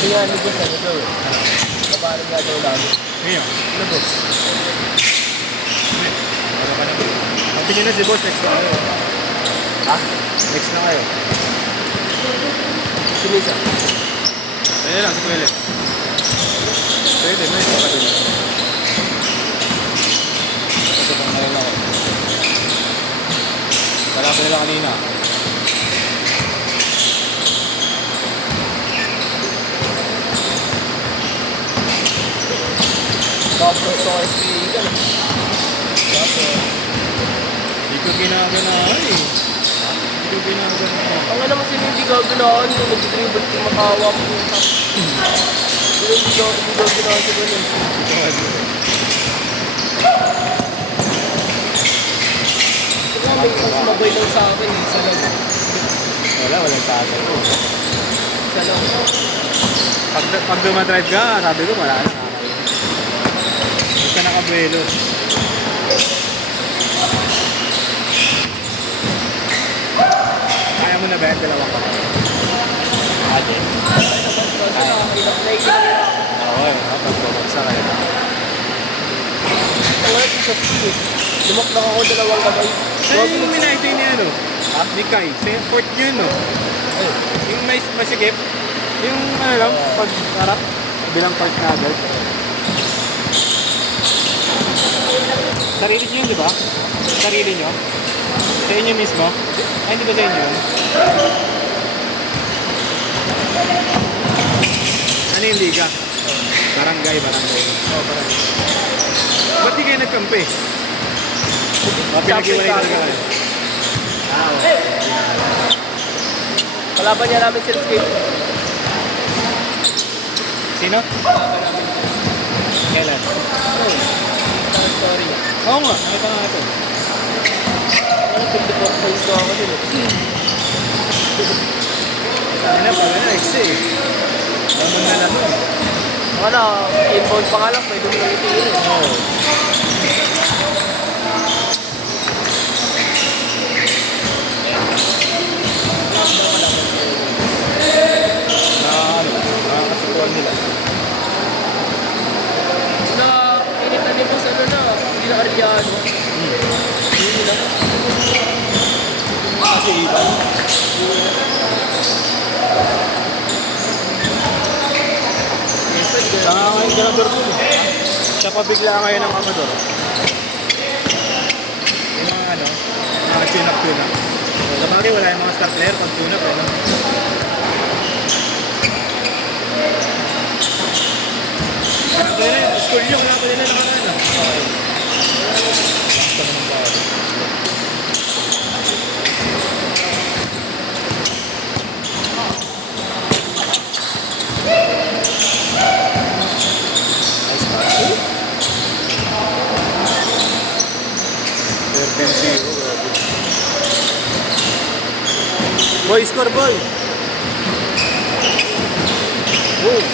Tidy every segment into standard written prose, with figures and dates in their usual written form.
Sabi nga ni Boss, ano daw eh. Kapaano nga daw namin. Ngayon. Ano Boss? Wala ka naman. Sabi niyo na si boss, next na kayo. Ha? Next na kayo. Sinisa? Ayun lang, si Kuya Len. Pwede, may isa ka din. Ito pang ngayon ako. Wala ko nila kanina. Tapos ko SPA ka na. Tapos, Hindi ko ginaganahan eh. Hindi ko ginaganahan. ang alam mo sino hindi gaganahan kung nag-dribble kung makawa mo yung top. Sino hindi gaganahan sa ganun. Kaya may isang sumabay lang sa akin eh, isa lang. Walang tatay ko. Isa lang. Pag dumadrive ka, sabi ko wala na. Huwag ka nakabuelo. Kaya mo na ba yan? Dalawang ka. Ate. Kasi nakakilap na ilang. Oo eh, pag-bumagsa kayo. Ang alam ko sa speed. Lumaknak ako dalawang kamay. Sa'yo yung minaitay ni ano? Ni Kai. Sa'yo port yun no? Ay, Yung may masikip. Yung ano lang, pag-harap. Bilang part na agad. Sarili nyo yun, di ba? Sarili nyo? Sa inyo mismo? Ay, hindi ba sa inyo yun? Ano yung liga? Barangay. oh, parang. Ba't di kayo nagkampi? Pinag-iwalay talaga kayo. Okay. Kalaban niya namin si Skate. Sino? Kalaban namin si Kailan? Ang story niya. Oo nga, nakita nga ito. Ano, 24 points ko ako din eh. Pag na, exe eh. Tama nga lang doon. Ano, inbound pa nga lang, may doon lang itingin eh. Oo. Nakakasukuan nila. Na, initan ni Boss, ano na, hindi na Ariano. Hindi na. Kasi iba. Saka ngayon ganador ko. Siya pa bigla ngayon ng amador. Yung mga ano, mga tune-up. So, sabagay wala yung mga star player pag tune-up eh. No? Wala pa nila, score nyo, wala pa nila nakakaano. Okay. Basta naman ba? Nice pass. 13-0, grabe. Boy, score boy! Boom!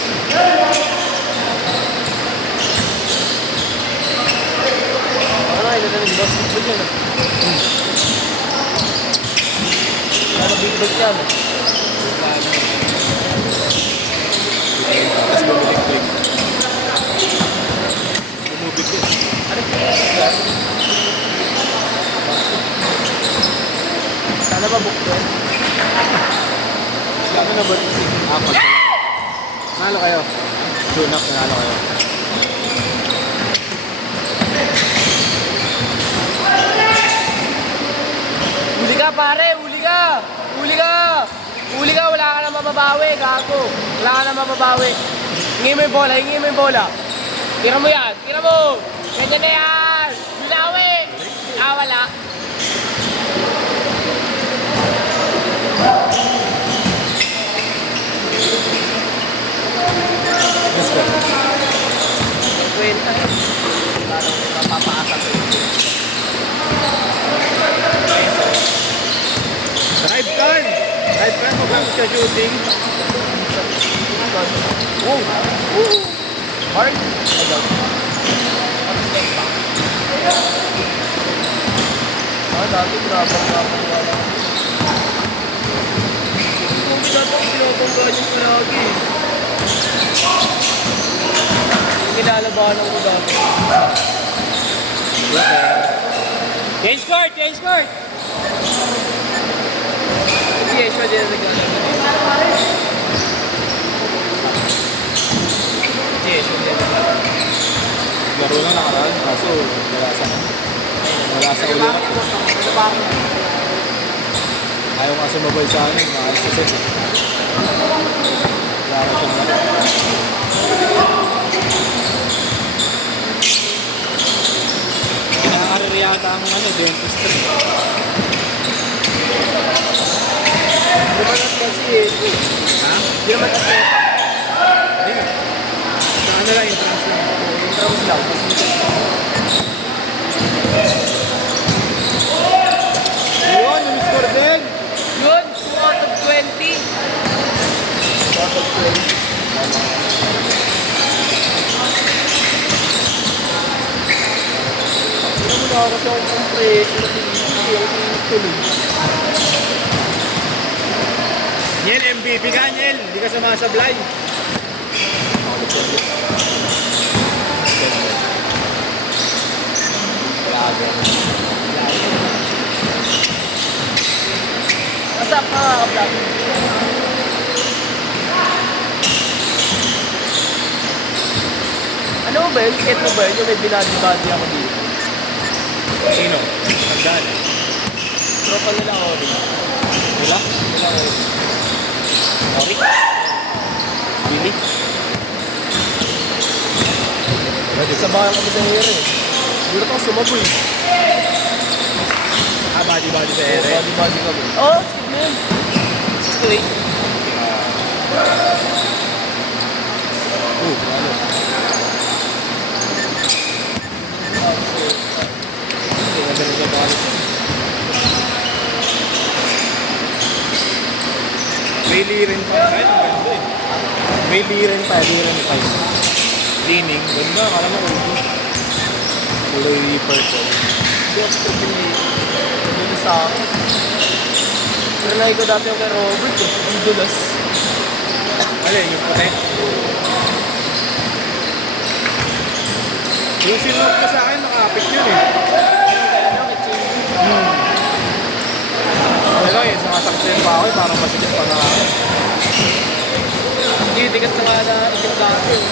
Ano, initan ni basketball yan ah. Ano, big-bag yan ah. Tapos bumalik click. Bumubig ko. Ano, yan? Sana mabuk ko yan. Sabi na ba? Apat ka lang. Nalo kayo. Tune-up, nalo kayo. Huli ka pare, huli ka! Huli ka! Huli ka, wala ka na mababawi, gago. Wala ka na mababawi. Hingi mo yung bola, hingi mo yung bola. Tira mo yan, tira mo! Ganyan na yan! Binawi! Ah, wala. Let's go. Kwenta. Parang may mapapaasa ko yun. Drive turn! Drive turn, mag-bounce ka shooting. Wow! Woo! Hard? I don't. Step back. Dati grabe. Kung ginagawa, pinapanggaan yung palagi. Kinalabahan ko dati. Change court! Change court! Si Yeshua din ang naglalaro. Si Yeshua din. Laro lang nakaraan, kaso wala sa ulit. Ayaw nga sumabay sa akin, maalas sa set. Wala ka siyang laro. Pinakakariri yata ang dentistry. Di ba natin si Yeshua? Ha? Di naman natin. Ayun. Sa ano lang yung translate. Tapos lang. Yun, yung score din! Yun, 2 out of 20. 2 out of 20. Ano mo na kasi akong compression na hindi ako tuloy. Niel, MVP ka, Niel! Hindi ka sumasablay. Basta ka ka-vlog. Ano ba yun? Skate mo ba yun? Yung may binadi-badi ako dito. Sino? Nagdaan. Tropa nila ako rin. Wala? Nila ako rin. Sorry? Billy? Sa bahay kami sa Hero eh. Dito kang sumaboy. Ah, body sa ere. Body kami. Oh, skate mo yun. 6 to 8. Ano? May lirin pa. Kahit ang ganda eh. May lirin pa. Leaning. Ganda. Kala mo kulay. Kulay purple. Hindi ako sa pinili. Hindi sa akin. Trinay ko dati yung kay Robert eh. Ang dulas. Alin, yung puti. Yung sinunod ka sa akin, nakapit yun eh. Ano, kay Chingy. Pero yun, sumasaksin pa ako eh. Parang masikip pa na ako. Hindi, tigas na nga na itim dati eh.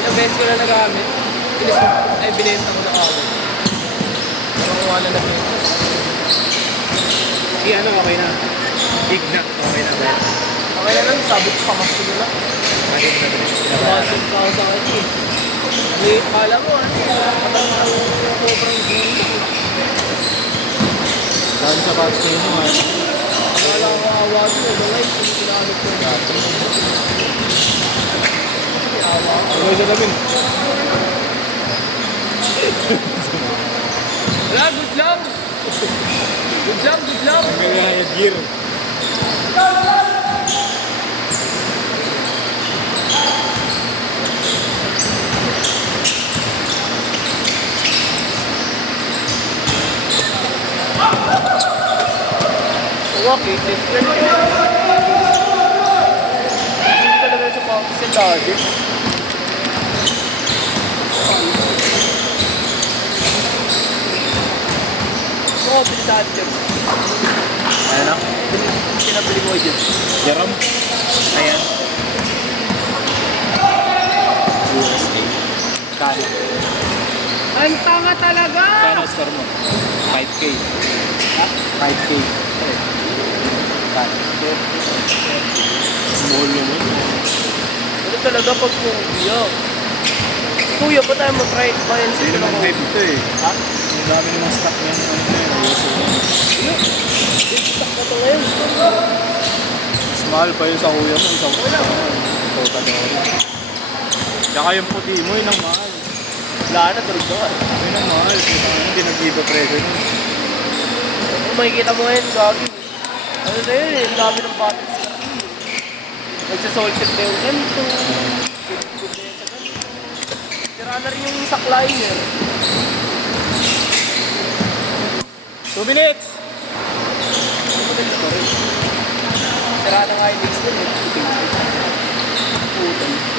Ilang beses ko na nagamit. Ay, binenta ko na ako. Parang wala na binenta. Si ano, okay na. Ignat, okay na ba? Okay na lang, sabi ko pamasko nyo lang. Bakit na ba? Tumatin pa ako sa akin eh. Hindi, kala mo ano, sobrang gulo. Dahil sa vaccine mo, Kala ko awa ko eh, mga hindi kinamit ko dati. Awa ko. ano sa lamin? Wala, good lang. Good lang, good lang. May headgear. Okay, different. Hindi talaga sa practice and target. Oo, bilisan dyan. Ano na? Pinabili ko dyan. Jerome? Ayan. USA. Kano? Ang tanga talaga! Kano score mo? 5K. Ha? 5K. Kano? Small naman. Ano talaga pag kuya? Kuya, pa tayo mag-try? Bayan Hindi sila naman ako. hype ito eh. Ha? Ang dami namang stock yan. Ano yun? USA. Big stock na to ngayon. Mas mahal pa yun sa kuya mo. Isang Totadori. Tsaka yung puti mo, yun ang mahal. Wala na, tulog na ka. Yun ang mahal. Hindi nag-iba presyo nun. Kung makikita mo ngayon, gagi. Ano na yun eh, ang dami ng bottles na. Nagsasolted na yung ganito. Sira na rin yung saklay niya. 2 minutes! Maganda pa rin. Sira na nga yung mix nun eh. putol.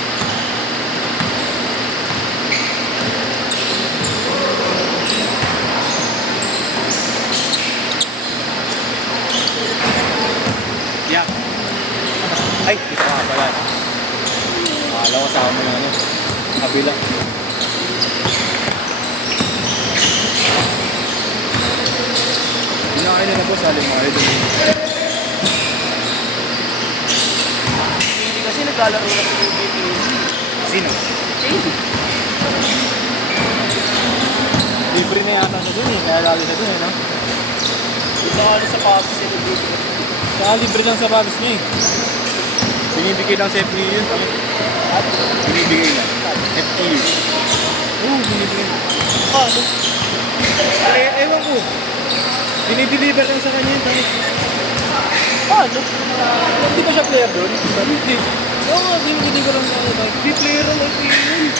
Yeah. Ay, dito nga pala. Akala ko sama mo yung ano. Kabila. Hindi na kayo na po sa alim mga idol. Hindi kasi naglalaro na sa UBP. Sino? Eh, Libre na yata sa dun eh. Kaya lalo na dun eh, no? dito ako sa Pabs sa UBP. Saka libre lang sa bags niya eh. Binibigay lang sa FPU yun. Binibigay lang. FPU. Oo, binibigay lang. Ano? Ewan ko. Dinideliver lang sa kanya yun. Ano? Hindi ba siya player doon? Hindi. Oo nga, dinideliver lang sa kanya. Hindi player ang FPU yun.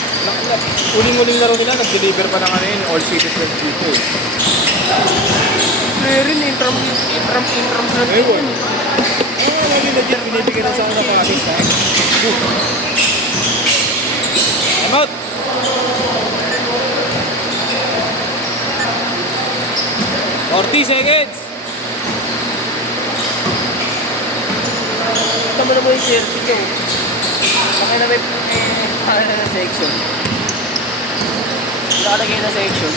Uling-uling laro nila, nag-deliver pa ng ano yun, All Citizens dito eh. Player yun, intram sa Ewan. Lagi na dyan, binibigay lang sa kanya ng Paris ha. I'm out! Forty seconds! Tama na mo yung jersey ko. Bakit na may na section. Nakalagay na section.